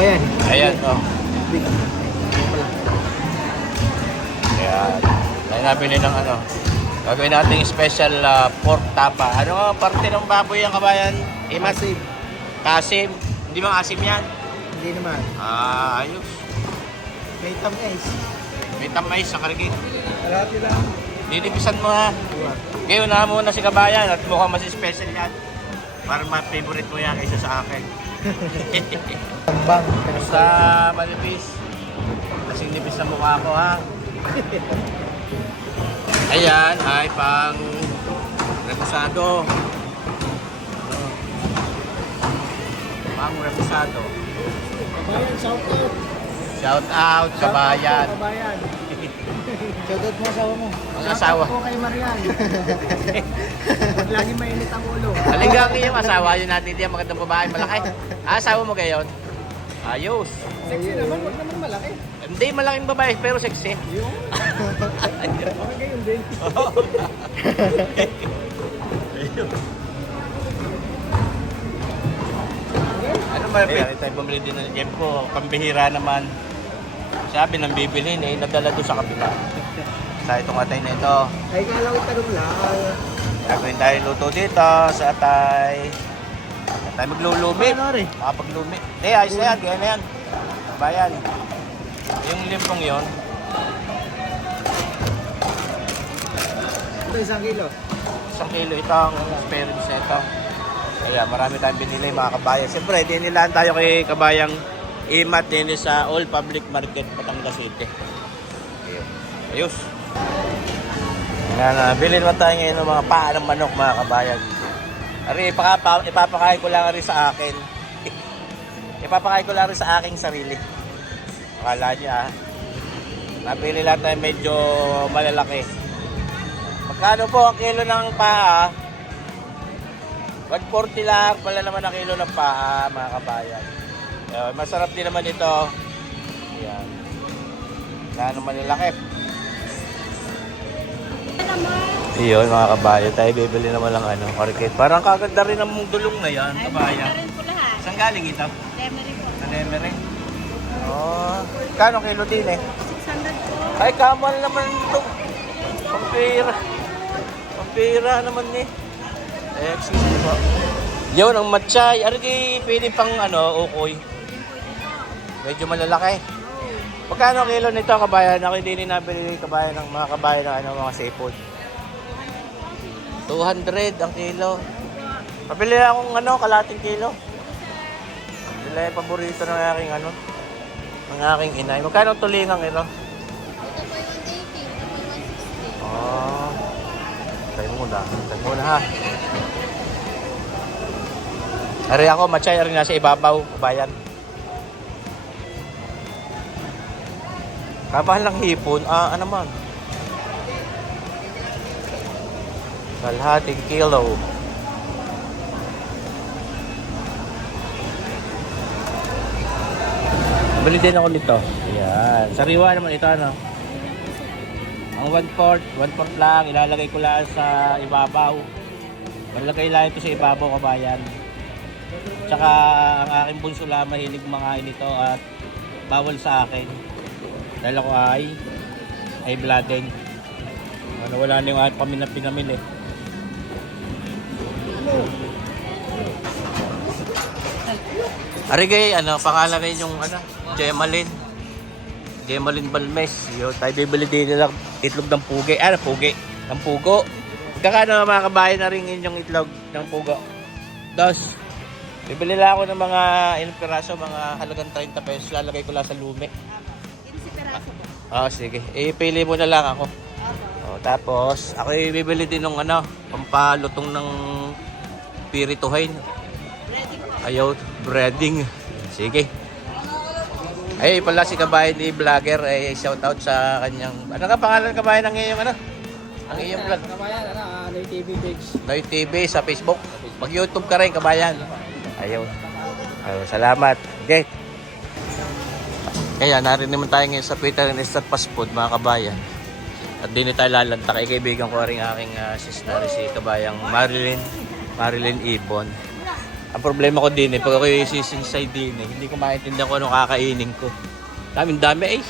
Kabayan. Ayan, oh. Ayan. Tayo nabili ng ano. Gagawin natin special pork tapa. Ano nga parte ng baboy ang kabayan? Asim. Kasim. Hindi bang asim yan? Hindi naman. Ayos. May tamis. May tamay sa karigit. Kalahati lang. Dinipisan mo ha. Ngayon na muna si kabayan at mukhang mas special yan. Para ma-favorite mo yan kaysa sa akin. Tambang. Basta manipis. Kasing nipis sa mukha ko ha. Ayan ay pang reposado. Pang reposado. Kabayan, shout out. Shout out kabayan. Kabayan. Shout out mo asawa mo. Ang asawa. Shout out po kay Marian. Lagi mainit ang ulo. Aligang yung asawa yun natin diyan, magandang babae, malaki. Asawa mo gayon? Ayos. Sexy naman, wag naman malaki. Hindi malaking babae pero sexy. Yung. Parang gayon din. Ano ba? Pwede tayo bumili din ng gem ko. Pambihira naman. Sabi nang bibilhin eh, nadala doon sa kabila. Sa itong atay na ito. Ay, kala ko tanong lang. Gagawin tayo luto dito sa atay. At tayo maglulumi. Ano rin? Makapaglumi. Eh, ayos na yan. Gaya na yan. Bayan. Yung limpong yon, Ito 1 kilo. 1 kilo ito ang spare ribs na ito. Kaya marami tayong binili mga kabayan. Siyempre, dinilaan tayo kay kabayang Imat din sa All Public Market, Batangas City. Ayun. Ayos. Bili naman tayo ngayon ng mga paa ng manok mga kabayan. Ari, ipapakain ko lang rin sa akin. Ipapakain ko lang rin sa aking sarili. Akala niya nabili lang tayo medyo malalaki. Magkano po ang kilo ng paa? 140 lang pala naman ang kilo ng paa mga kabayan. Masarap din naman ito. Ayan. Gano'n malalaki. Iyon mga kabayan, tayo bibili naman lang ano, karikit. Parang kaganda rin ang dulong na yan, kabayan. Saan galing ito? Lemery po. Sa Lemery. Oh, kano kilo din eh? 600 po. Ay, kamal naman ito. Pampira. Pampira naman eh. Excuse me po. Yun, ang matchay. Ano di pwede pang ano, ukoy? Medyo malalaki. Magkano kilo nito kabayan? Ako hindi nabili kabayan ng mga kabayan ng ano, mga seafood. 200 ang kilo. Pabili akong ano, kalating kilo. Sila yung paborito ng aking ano, ng aking inay. Magkano tulingang ito? Ito po yung 180. Ito po yung 160. Oh. Tayo muna. Tayo muna ha. Ari ako, matchay rin nasa ibabaw, kabayan. Kapahal ng hipon, ano man? Kalahating kilo. Bili din ako nito. Ayan. Sariwa naman ito, ano? Ang 1/4 lang. Ilalagay ko lang sa ibabaw. Malalagay lang ito sa ibabaw, kabayan. Tsaka ang aking bunso lang mahilig mga nito at bawal sa akin. Dahil ako ay blooding. Wala na yung at pinamili. Arigay, pangalan rin yung Gemalin. Gemalin Balmes. Yo, tayo bibili din lang itlog ng pugi. Pugi. Ng pugo. Kakano mga kabayan na rin yung itlog ng pugo. Dos. Bibili lang ako ng mga ilang piraso, mga halagang 30 pesos. Lalagay ko lang sa lumi. 15 peraso po. Sige. Pili mo na lang ako. Tapos, ako bibili din ng pampalutong ng pirituhin. Breading po. Ayaw, breading. Sige. Ay, pala si kabayan ni vlogger. Shout out sa kanyang... Ano ka pangalan kabayan ng iyong ang iyong vlog? Kabayan, Noy TV page. Noy TV sa Facebook. Mag-YouTube ka rin kabayan. Ayaw. Salamat. Okay. Kaya narin naman tayo ngayon sa Peter and Esther Fast Food mga kabayan. At din tayo lalanta kay kaibigan ko rin aking sister si kabayang Marilyn Ibon. Ang problema ko din pag ako yung sisinsay din hindi ko maintindihan kung ano kakainin ko. Dami eh.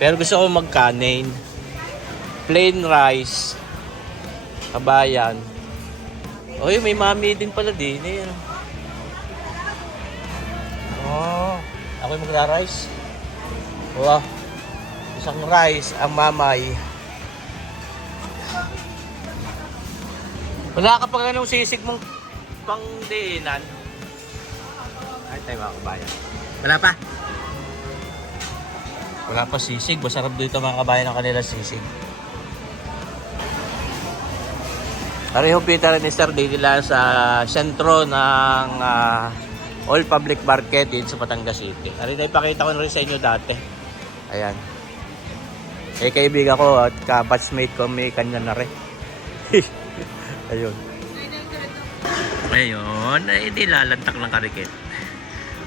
Pero gusto ko magkanin. Plain rice. Kabayan. Oy, may mami din pala din eh. Oh, ako yung magra-rice. Wow. Isang rice, ang mamay. Wala ka pa ganong sisig mong pangdiinan. Ay, tayo mga kabayan. Wala pa? Wala pa sisig. Masarap dito mga kabayan ng kanila sisig. Pareho pita rin ni Sir Day nila sa sentro ng All Public Market dito sa Batangas City. Ari na ipakita ko na rin sa inyo dati. Ayan. Kaibigan ko at ka-batchmate ko may kanya na rin. Ayun. Ayun, hindi lalantak ng karikit.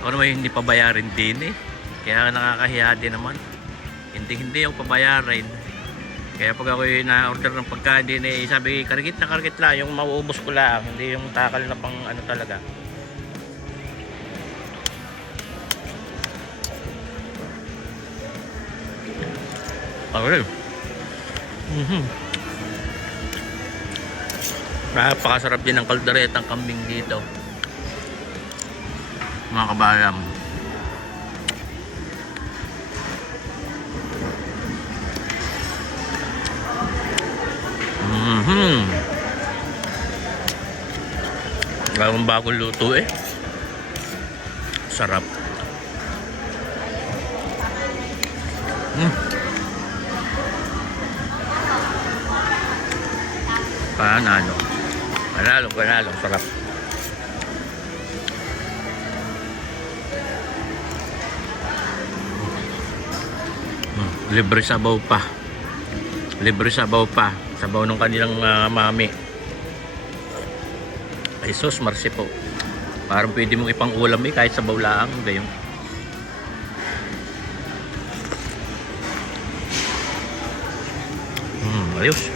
Ako naman hindi pabayarin din eh. Kaya nakakahiya din naman. Hindi ako pabayarin. Kaya pag ako yung na-order ng pagkain din eh, sabi karikit na karikit lang, yung mauubos ko lang, hindi yung takal na pang ano talaga. Okay. Napakasarap din ng kalderetang kambing dito. Mga kabayan. Gawang bagong luto eh. Sarap. Panalo. Panalo. Sarap. Libre sabaw pa. Sabaw ng kanilang mami. Ay sus, marsi po. Parang pwede mong ipang ulam eh, kahit sabaw lang. Gayon. Ayos.